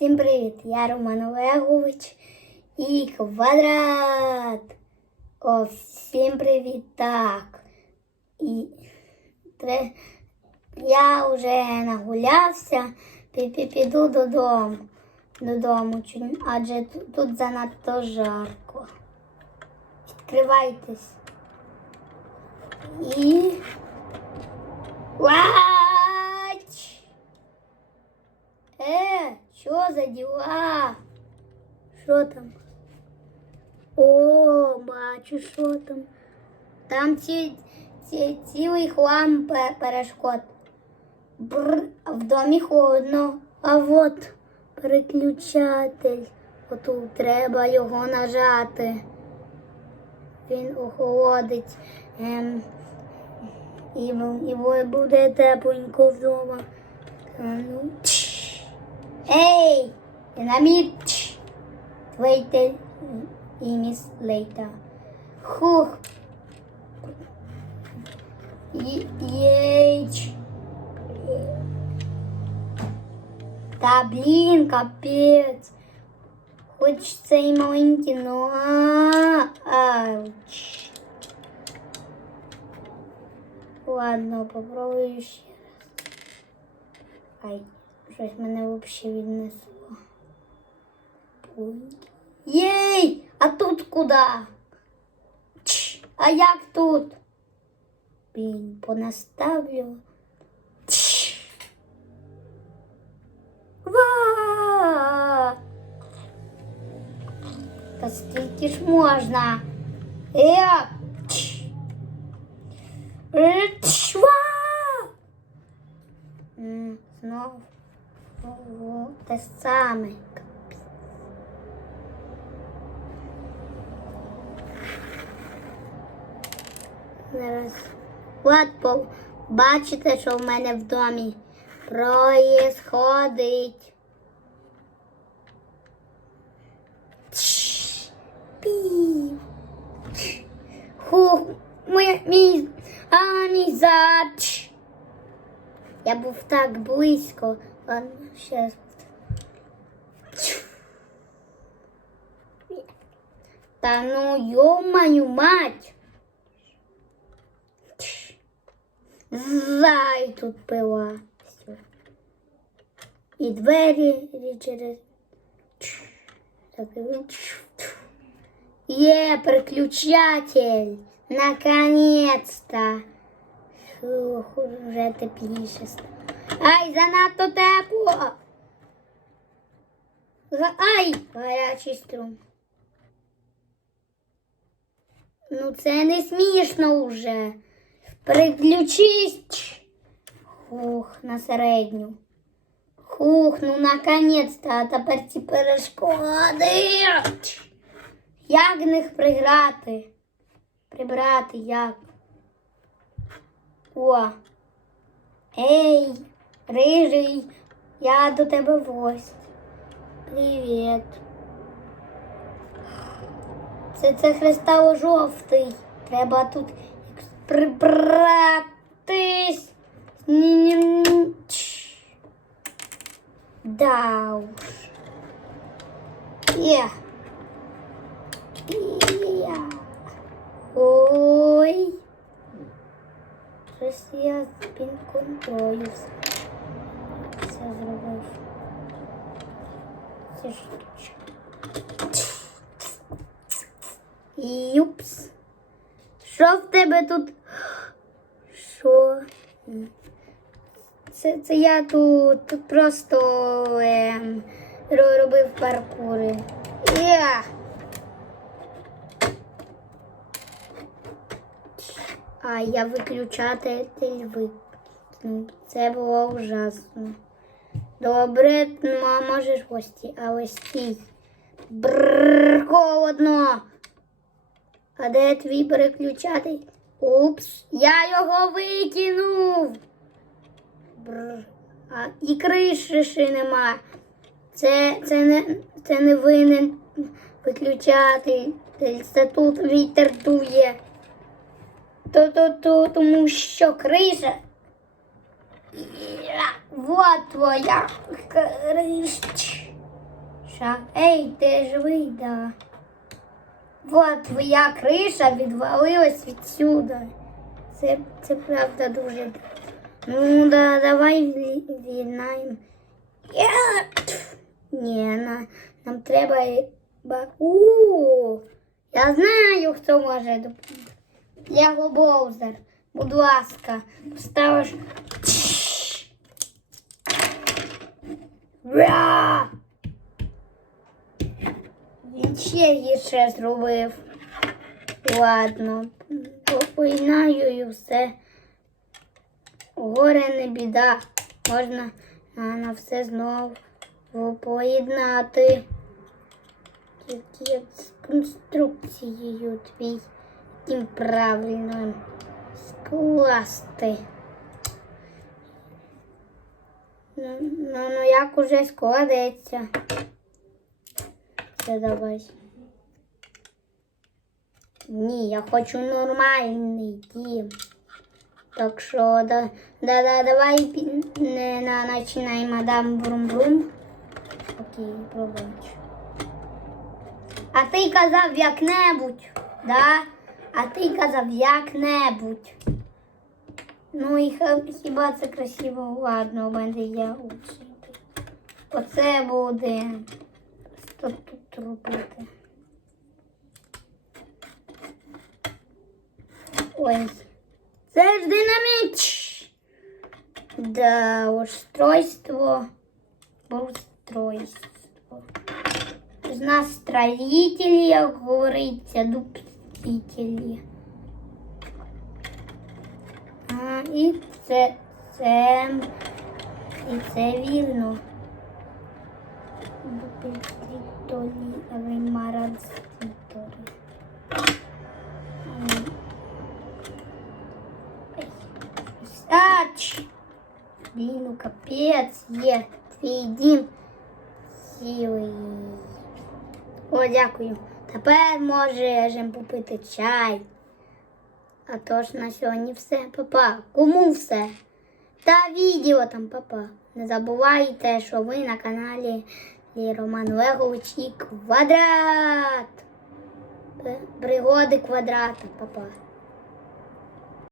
Всім привіт! Я Роман Олегович і квадрат. О, всім привіт! Так. І тре... я вже нагулявся, пі- пі- піду додому. Додому, адже тут, занадто жарко. Відкривайтесь. І. Вач! Е, що за діла? Що там? О, бачу, що там. Там ці, ці, цілий хлам перешкод. Бр, в домі холодно. А от переключатель. Отут треба його нажати. Він охолодить. Ем, і, і буде тепленько вдома. А ну, тш. Ей, динамит. тш. Wait minutes later. Хух. Є- Єйч. Та блін, капець. Хоч цей маленький, ну а, ауч. Ладно, попробую ще раз. Ай, щось мене взагалі віднесло. Єй! А тут куди? Чш, а як тут? Блін, понаставлю. Ва! Та скільки ж можна? Е! Чш. Чш, ва! М, Знов. Ого, те саме. Зараз. От бачите, що в мене в домі проїсходить. Хух, мій, мій, а мій. Тш. Я був так близько. Ладно, ще раз. Та ну, йомаю, мать. Зай тут пила. Все. І двері і через. Так, Є переключатель. Наконец-то. Фух, уже тепліше стало. Ай, занадто тепло. Ай, гарячий струм. Ну це не смішно вже. Переключись. Хух, на середню. Хух, ну наконець-то, а тепер ці перешкоди. Як них приграти? Прибрати як? О. Ей, рижий, я до тебе в гості. Привіт. Це, це христало жовтий. Треба тут прибратись. Да уж. Є. Є. Ой. Щось я з пінконтролю все все зробив. Це штучка. Юпс. Що в тебе тут? Що? Це, це я тут, тут просто ро- робив паркури. Я. А я виключатель викинув. Це було ужасно. Добре, ну, можеш гості, але стій. Бррр, холодно. А де твій переключатель? Упс, я його викинув. Бррр. А і криші нема. Це, це, не, це не винен виключатель. Це тут вітер дує. То, то, то, тому що криша. Я- Вот твоя криш. криша. Ей, ти живий, да. Вот твоя криша відвалилась відсюди. Це, це правда дуже. Ну, да, давай ві- в'єднаємо. Ні, на, нам треба. У, я знаю, хто може допомогти. Лего Боузер, будь ласка, поставиш. Ра! Він ще гірше зробив. Ладно, поєднаю і все. Горе не біда. Можна на все знову поєднати. Тільки з конструкцією твій яким правильно скласти. Ну, ну, як уже складеться. Це давай. Ні, я хочу нормальний дім. Так що да, да, да, давай не на начинай мадам Брум-Брум. Окей, пробуємо. А ти казав як-небудь, да? А ти казав як-небудь. Ну і хіба це красиво? Ладно, у мене є лучший. Оце буде. Що тут робити? Ой. Це ж динаміт. Да, устройство. Устройство. З нас строїтелі, як говориться, дубстителі. А, і це, це, і це вірно. Ач! Блін, ну капець є. Твій дім цілий. О, дякую. Тепер можемо попити чай. А то ж на сьогодні все, папа. Кому все? Та відео там, папа. Не забувайте, що ви на каналі Роман Легович і Квадрат. Пригоди квадрата, папа.